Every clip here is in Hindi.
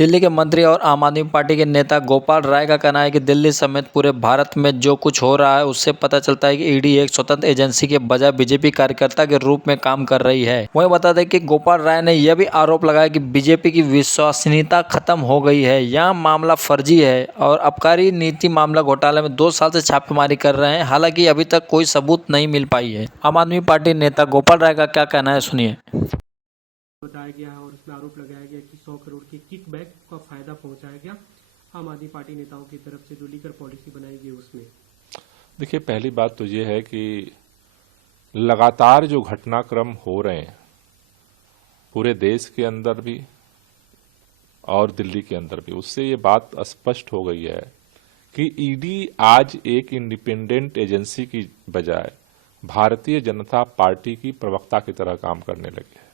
दिल्ली के मंत्री और आम आदमी पार्टी के नेता गोपाल राय का कहना है कि दिल्ली समेत पूरे भारत में जो कुछ हो रहा है उससे पता चलता है कि ईडी एक स्वतंत्र एजेंसी के बजाय बीजेपी कार्यकर्ता के रूप में काम कर रही है। वहीं बता दें कि गोपाल राय ने यह भी आरोप लगाया कि बीजेपी की विश्वसनीयता खत्म हो गई है, यह मामला फर्जी है और आबकारी नीति मामला घोटाले में 2 साल से छापेमारी कर रहे हैं। हालांकि अभी तक कोई सबूत नहीं मिल पाई है। आम आदमी पार्टी नेता गोपाल राय का क्या कहना है, सुनिए। बताया गया है और उसमें आरोप लगाया गया कि 100 करोड़ के किकबैक का फायदा पहुंचाया गया आम आदमी पार्टी नेताओं की तरफ से, जो लीकर पॉलिसी बनाई गई उसमें। देखिए, पहली बात तो ये है कि लगातार जो घटनाक्रम हो रहे हैं पूरे देश के अंदर भी और दिल्ली के अंदर भी, उससे ये बात स्पष्ट हो गई है कि ईडी आज एक इंडिपेंडेंट एजेंसी की बजाय भारतीय जनता पार्टी की प्रवक्ता की तरह काम करने लगी है।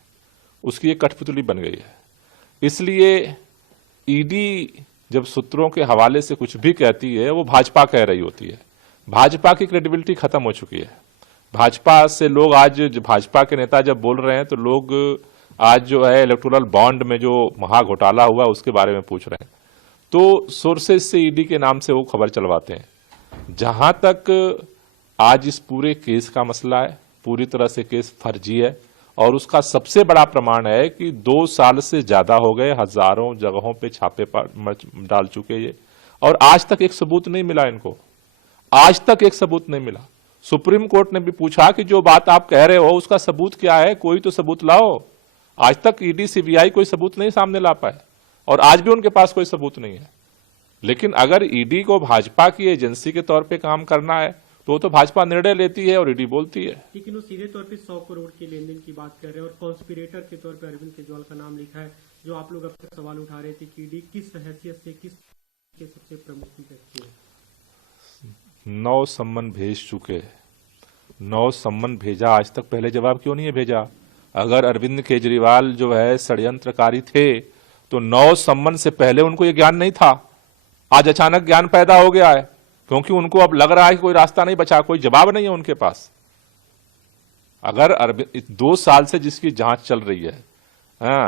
उसकी एक कठपुतली बन गई है। इसलिए ईडी जब सूत्रों के हवाले से कुछ भी कहती है वो भाजपा कह रही होती है। भाजपा की क्रेडिबिलिटी खत्म हो चुकी है। भाजपा से लोग आज, भाजपा के नेता जब बोल रहे हैं तो लोग आज जो है इलेक्टोरल बॉन्ड में जो महा घोटाला हुआ उसके बारे में पूछ रहे हैं, तो सोर्सेज से ईडी के नाम से वो खबर चलवाते हैं। जहां तक आज इस पूरे केस का मसला है, पूरी तरह से केस फर्जी है और उसका सबसे बड़ा प्रमाण है कि 2 साल से ज्यादा हो गए, हजारों जगहों पे छापे डाल चुके ये, और आज तक एक सबूत नहीं मिला इनको। आज तक एक सबूत नहीं मिला। सुप्रीम कोर्ट ने भी पूछा कि जो बात आप कह रहे हो उसका सबूत क्या है, कोई तो सबूत लाओ। आज तक ईडी सीबीआई कोई सबूत नहीं सामने ला पाए और आज भी उनके पास कोई सबूत नहीं है। लेकिन अगर ईडी को भाजपा की एजेंसी के तौर पर काम करना है तो भाजपा निर्णय लेती है और ईडी बोलती है। लेकिन वो सीधे तौर पे 100 करोड़ के लेन देन की बात कर रहे हैं और कॉन्स्पिरेटर के तौर पे अरविंद केजरीवाल का नाम लिखा है, जो आप लोग अब तक सवाल उठा रहे थे कि ईडी किस हैसियत से, किस के सबसे प्रमुख व्यक्ति है। 9 सम्मन भेज चुके, 9 सम्मन भेजा, आज तक पहले जवाब क्यों नहीं है भेजा? अगर अरविंद केजरीवाल जो है षड्यंत्रकारी थे तो 9 सम्मन से पहले उनको ये ज्ञान नहीं था। आज अचानक ज्ञान पैदा हो गया है क्योंकि उनको अब लग रहा है कि कोई रास्ता नहीं बचा, कोई जवाब नहीं है उनके पास। अगर 2 साल से जिसकी जांच चल रही है,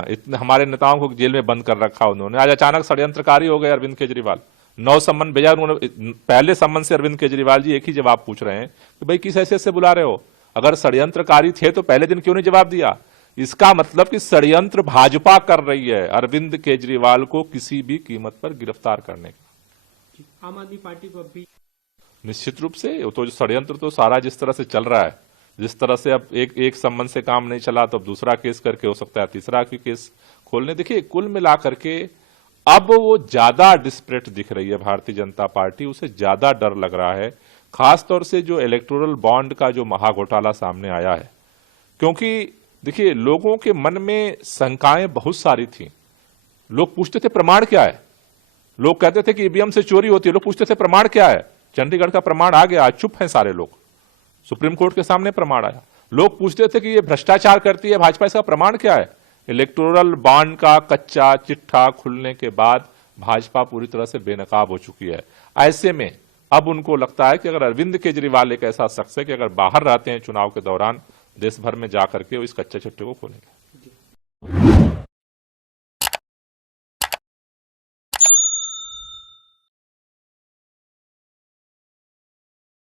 इतने हमारे नेताओं को जेल में बंद कर रखा उन्होंने, आज अचानक षड्यंत्रकारी हो गए अरविंद केजरीवाल। 9 सम्मन भेजा उन्होंने। पहले सम्मन से अरविंद केजरीवाल जी एक ही जवाब पूछ रहे हैं कि भाई किस हैसियत से बुला रहे हो? अगर षड्यंत्रकारी थे तो पहले दिन क्यों नहीं जवाब दिया? इसका मतलब कि षड्यंत्र भाजपा कर रही है अरविंद केजरीवाल को किसी भी कीमत पर गिरफ्तार करने का। आम आदमी पार्टी को अभी निश्चित रूप से तो जो षड्यंत्र तो सारा जिस तरह से चल रहा है, जिस तरह से अब एक सम्मन से काम नहीं चला तो अब दूसरा केस करके हो सकता है तीसरा की केस खोलने। देखिए, कुल मिलाकर के अब वो ज्यादा डिस्परेट दिख रही है भारतीय जनता पार्टी, उसे ज्यादा डर लग रहा है, खासतौर से जो इलेक्टोरल बॉन्ड का जो महाघोटाला सामने आया है। क्योंकि देखिए, लोगों के मन में शंकाएं बहुत सारी थी। लोग पूछते थे प्रमाण क्या है, लोग कहते थे कि ईवीएम से चोरी होती है, लोग पूछते थे प्रमाण क्या है। चंडीगढ़ का प्रमाण आ गया, आज चुप हैं सारे लोग। सुप्रीम कोर्ट के सामने प्रमाण आया। लोग पूछते थे कि ये भ्रष्टाचार करती है भाजपा, इसका प्रमाण क्या है? इलेक्टोरल बॉन्ड का कच्चा चिट्ठा खुलने के बाद भाजपा पूरी तरह से बेनकाब हो चुकी है। ऐसे में अब उनको लगता है कि अगर अरविंद केजरीवाल एक ऐसा शख्स है कि अगर बाहर रहते हैं चुनाव के दौरान, देश भर में जाकर के वो इस कच्चे चिट्ठे को खोलेंगे।